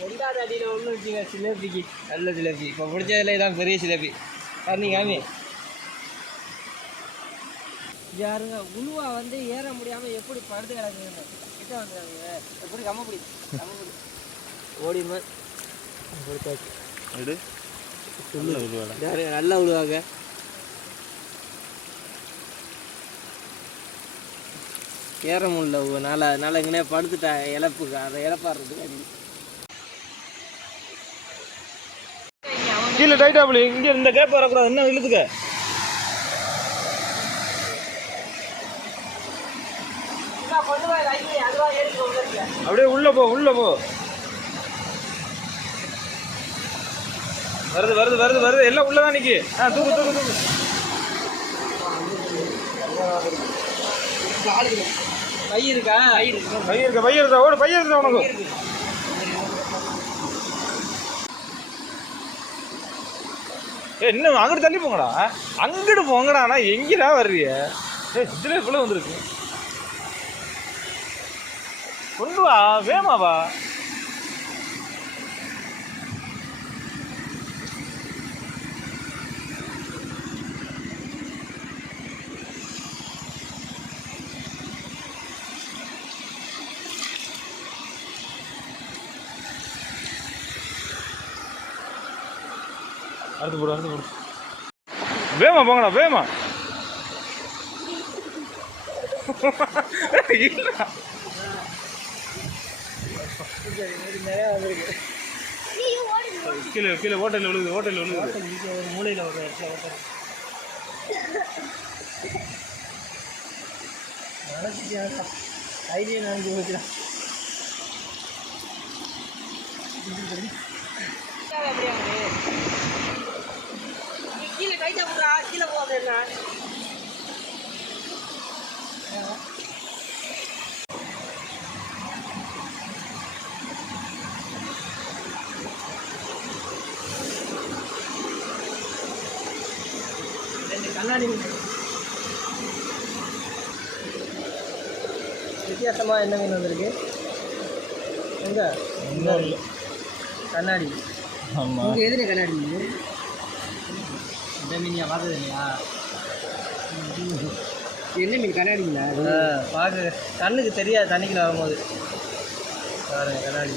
ரெண்டாவது அடியில் ஒன்று வச்சுங்க சிலேபிக்கு நல்ல சிலேபி இப்போ பிடிச்சதுல இதான் பெரிய சிலேபி காமி யாருங்க? உழுவா வந்து ஏற முடியாமல் எப்படி படுத்து கிடக்குதுன்னு கிட்ட வந்துடுறாங்க எப்படி கம்மப்பிடி கம்மப்பிடி எடு நல்ல உருவாடா ஏற முடியல உ- நாளை. அதனால இங்கே படுத்துட்டேன் இழப்புக்கு. அதை இழப்பாடுறதுக்கு கீழே டைட்டா அப்படி இங்கே இந்த கேப் வரக்கூடாது. என்ன இழுத்துக்க. அப்படியே உள்ள போ உள்ள போ. வருது வருது வருது வருது. எல்லாம் உள்ளதான் நிக்கி ஆ தூக்கு தூக்கு தூக்கு. கை இருக்கா. கை இருக்கு? பைய இருக்க. ஓடு பைய இருக்கா உனக்கு. ஏ இன்னும் அங்கிட்டு தள்ளி போங்கடா. அங்கிட்டு போங்கடா ஆனா எங்கடா வர்றிய? ஏ இதுல இவ்வளவு வந்திருக்கு. கொண்டு வா வேமா வா. அடுத்து போடு அடுத்து போடு. வேமா போங்கடா வேமா. இல்லடா. கீழே கீழே ஹோட்டலில் விழுது ஹோட்டலில் விழுகுது மூலையில் ஒரு இடத்துல ஓட்டம் ஐடியா நான்கு வைக்கலாம் கைட்டா விட்றா கீழே கண்ணாடி வித்தியாசமாக என்ன மீன் வந்திருக்கு? எங்க? கண்ணாடி. ஆமாம் எதுல கண்ணாடி மீன். இந்த மீனியா பார்த்தது இல்லையா? என்ன மீன் கண்ணாடி மீனா? பார்க்க கண்ணுக்கு தெரியாது தண்ணிக்குள்ள வரும்போது. பாருங்க கண்ணாடி